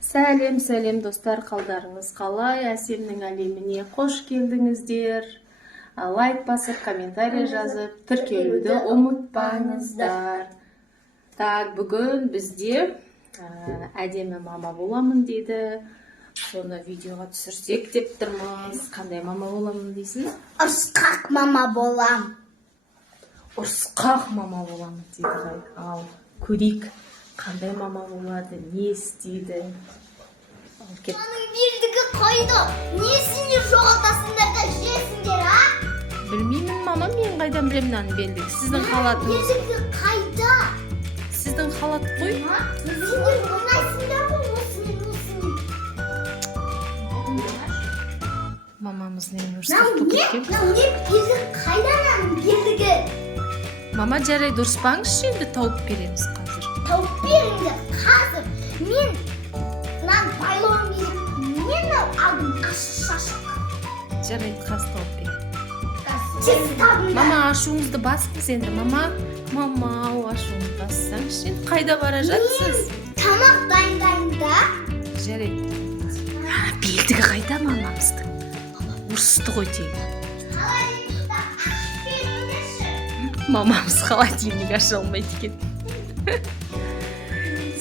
Сәлем достар, қалдарыңыз қалай? Әсемнің әлеміне қош келдіңіздер. Лайк басып, комментарий жазып, тіркелуді ұмытпаңыздар. Так, бүгін бізде әдемі мама боламын дейді. Соны видеоға түсірсек деп тұрмыз. Қандай мама боламын дейсіз? Ұрысқақ мама болам. Ұрысқақ мама боламын дейді. Ал көрейік, қандай мама болады, не істейді? Оның белдігі қайда? Несіне жоғалтасыңдар да жесіңдер, а? Білмеймін, мама, мен қайдан білем мынаның белдігі? Сіздің халатыңыз. Белдігі қайда? Сіздің халат қой. Сендер ойнайсыңдар ғой осымен. Мамамыздың ұрысқақ болып кеткен. Белдігі қайда наның белдігі? Мама, жарайды, ұрыспаңызшы, енді тауып береміз қазір. Тауып беріңдер қазір. Мен байлауым керек. Мен алдым ашық. Жарайды, қазір тауып беремін. Мама, ашуыңызды басыңыз енді. Мама, ашуыңызды бассаңызшы. Енді қайда бара жатсыз? Тамақ дайындайын да. Жарайды. Белдігі қайда мамамыздың? Ұрысты ғой тегі. Мамамыз холодильник аша алмайды екен.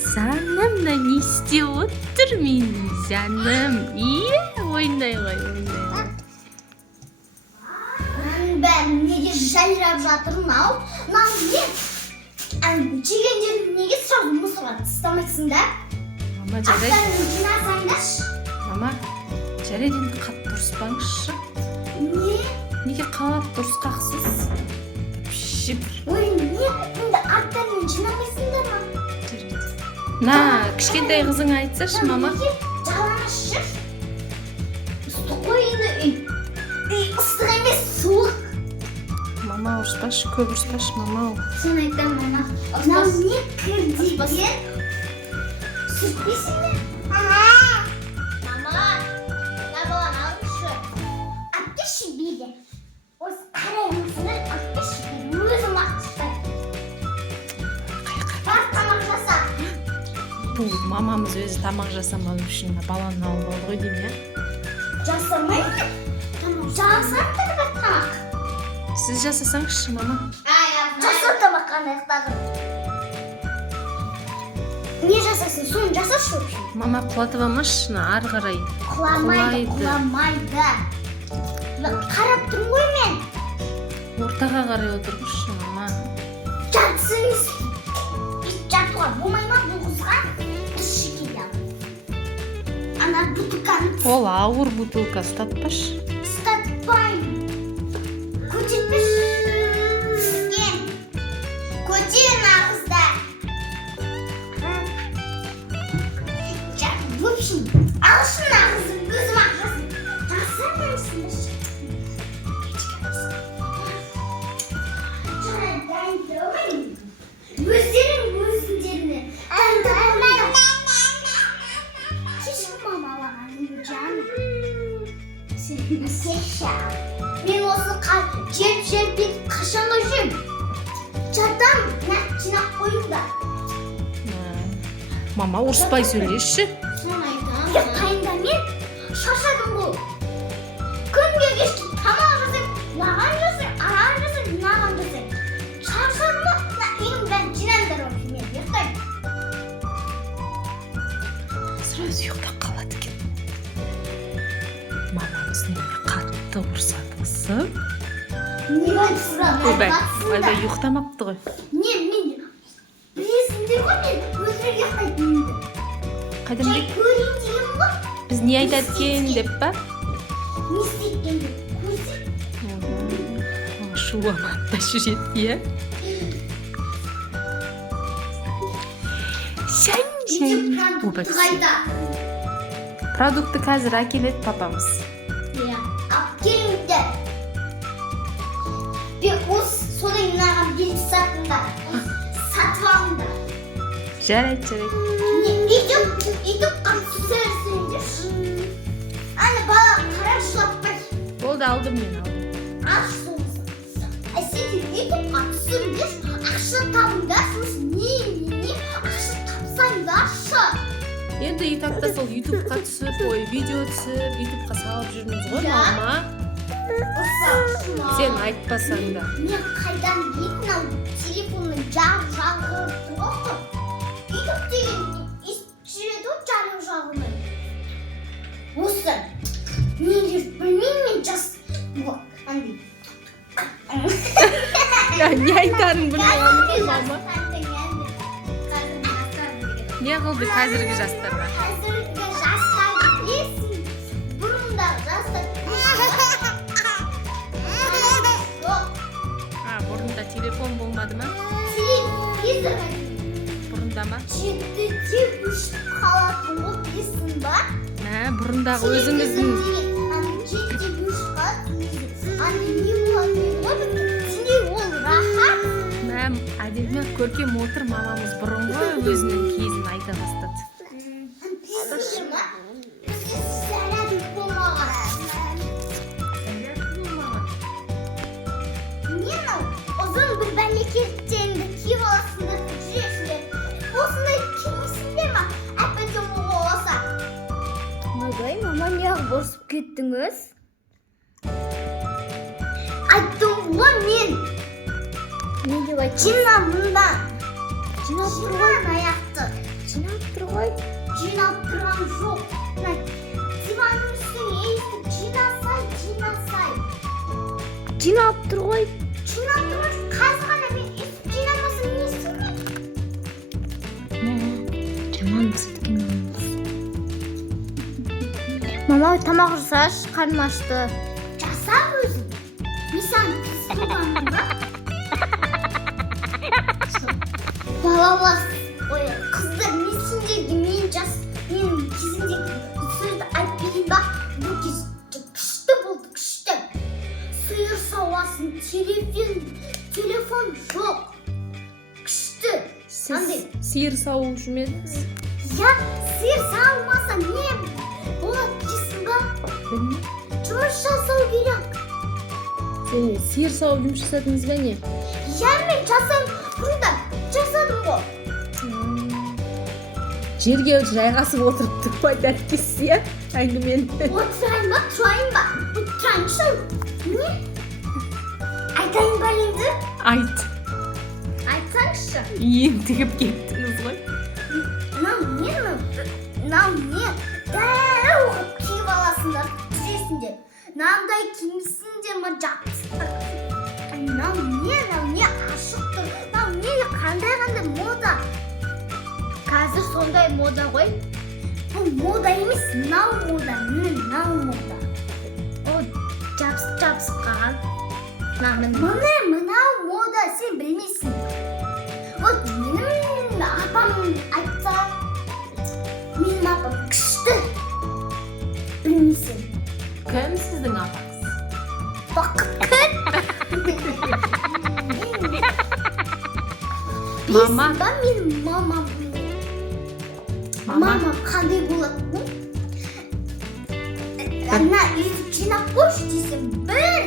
Жаным, не істеп отыр менің жаным? Ойнай ғой. Бәрі неге жайрап жатырмын ау? Мен жегендерін неге сразу мусорға тастамайсыңдар? Мама, жарайды. Астарын жинасаңдаршы. Мама, жарайды, енді қатты ұрыспаңызшы. Не? Неге қатты ұрысқақсыз? Ой, не? Енді аттарын жинамайсыңдар ма? Кішкентай қызың айтсашы, мама. Жалаңаш жүр. Ыстық қой енді. Ыстық емес, суық. Мама, ұрыспашы, көп ұрыспашы, мама. Сен айтам, мама. Мынау не кірдеген? Сүртпейсің бе? Мама, мына баланы алыңызшы. Әттеші бейді. Осы қарайымызды әттеші бейді. Өзім ақтыштай. Бар тамақ жаса. Бұл мамамыз өзі тамақ жасамау үшін баланы алып алды ғой деймін, я? Жасамайды. Жасам тамақ тамақ. Сіз жасасаңызшы, мама. Жаса тамақ қандаяқтағы. Не жасасын? Соны жасашы. Мама, құлатып алмашы, ары қарай. Құламайды. Қарап тұрмын ғой мен. Ортаға қарай отырғызшы, мама. Жатсыңыз. Жатуға болмай ма бұл қызға? Іші келді. Ана бутылканы Ол ауыр бутылка, ұстатпашы. ұстатпаймын. Көтетпеші. Сізген. Көтен ағызда. В общем, алшын ағызын өзім ағызын. Жасамайсыңыз. Өздеріне кешір мамалаған жаным. Мен осы жеп қашанға жем. Жатам, жинақ қойыңдар. Мама, ұрыспай сөйлеші. Қайында мен шаршадым ғой. Күнге кешке тамақ жасайм, маған жасайм, ағам жасайм, мынаған жасайм. Шаршадым ма? Үйдің бәрін жинаңдар ғой, мен ұйықтаймын. Сразу ұйықтап қалады екен. Мамамыз неге қатты ұрсатқысы? Не айтысыңдар? Әлде ұйықтамапты ғой. Мен білесіңдер ғой, мен өзірек ұйықтайтынымды. Қайдан Жай көрейін деген ғой. Біз не айтады екен деп па? Не істейді көрсек? Шу аматта жүреді, е? Продукты қайда? Продукты қазір әкеледі папамыз. Алып келіңдер. Осы содан мынаған белгі сатыңдар. Сатып алыңдар. Жарайды. Үйтіп қатты сөйлесеңдер. Ана бала қарап жылатпай. Болды, алдым мен. Аш соңызды. Сендер үйтіп қатты сөйлесеңдер. Ақша табыңдар. Сосын не ақша тапсаңдаршы. Енді енді үй тапта сол ютубқа түсіп ой видео түсіп ютубқа салып жүрміз ғой Иә. мама сен айтпасаң да мен қайдан білейін мынау телефонның жағы тұр ғой ютуб деген жүреді ғой жарық жағымен осы нелер білмеймін мен жас вот андай не айтарың білмей қалдың мама не қылды қазіргі жастарға қазіргі жастарды білесің бұрындағы жастар жоқ бұрында телефон болмады ма телевизор бұрында ма жетіде өшіп қалатын ғой білесің ба бұрындағы өзіңіздің жетіде өшіп қалады ана не болады ғой түнде ол рахат әдемі көркем отыр мамамыз бұрынғы өзінің кезін айта бастады Слышишь, ма? Заряд болмаған. Не мынау ұзын бір бәлекеттенді киіп аласыңдар жүресіңдер. Осындай кимейсіңдер ма? Әп-әдемі болса. Ойбай, мама неғып босып кеттіңіз? Айттым ғой мен. Не деп айттың? Жинап мұндан. Жинап тұр ғой аяқты. Жинап тұр ғой. Жинап тұрған жоқ. Диванның үстіне естіп жинасай. Жинап тұр ғой. Жинап тұр ғой. Қазір ғана мен естіп жинамасам не істеймін? Жаман бісіткен мама тамақ жасашы, қарным ашты. Жаса өзің. Мен саған пісіргенмін ба? Балалас. Ой, қыздар, менің кезімдегі сөзді айтпейін ба? Бұл кез күшті болды, күшті. Сиыр сауасын, телефон жоқ. Күшті. Сиыр сауып жүрмедіңіз? Я, сиыр сауылмаса не болады дейсің ба? Білмеймін. Жұмыс жасау керек. Сиыр сауып жұмыс жасадыңыз ба не? Я, мен жасаймын. Бұрында жасадым ғой. Жерге жайғасып отырып тұрмайды әткесі, иә? Әңгімені. Отырайын ба, тұрайын ба? Отырайыншы. Не? Айтайын ба енді? Айт. Айтсаңшы. Ентігіп кеттіңіз ғой. Мынау не? Дәу қып киіп аласыңдар, тізесіңдер. Мынандай кимейсіңдер ма жапсыңдар. Мынау не ашық тұр. Мынау не қандай мода. Қазір сондай мода ғой. Бұл мода емес, мынау мода. О, жабысып қалған. Мынау мода, сен білмейсің. Вот менің апам айтса, менің апам күшті. Білмейсің. Кім сіздің апаңыз? Бақыт күн. Мама. Ба менің мамам. Мама қандай болады? Ана үйді жинап қойшы десем, бір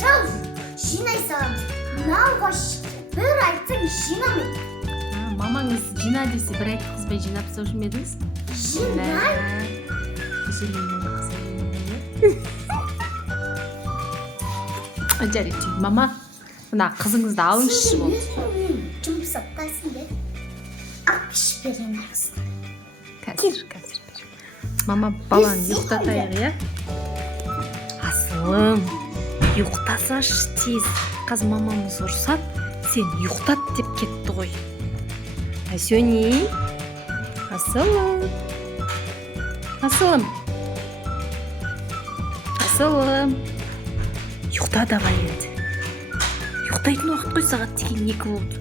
сау жинай саламыз. Мынауға бір айтсаң жинамайды. Мамаңыз жина десе бір айтқызбай жинап тастап жүрмедіңіз? Жинай. Жарайды, мама, мына қызыңызды алыңызшы болды. Жұмыс аптасын бе? Ақш берейін арқсын. Қазір. Мама, баланы ұйықтатайық, иә? Асылым, ұйықтасашы тез. Қазір мамамыз ұрсат, сен ұйықтат деп кетті ғой. Асёни, Асылым. Ұйықта давай енді. Ұйықтайтын уақыт қой, сағат деген 2 болды.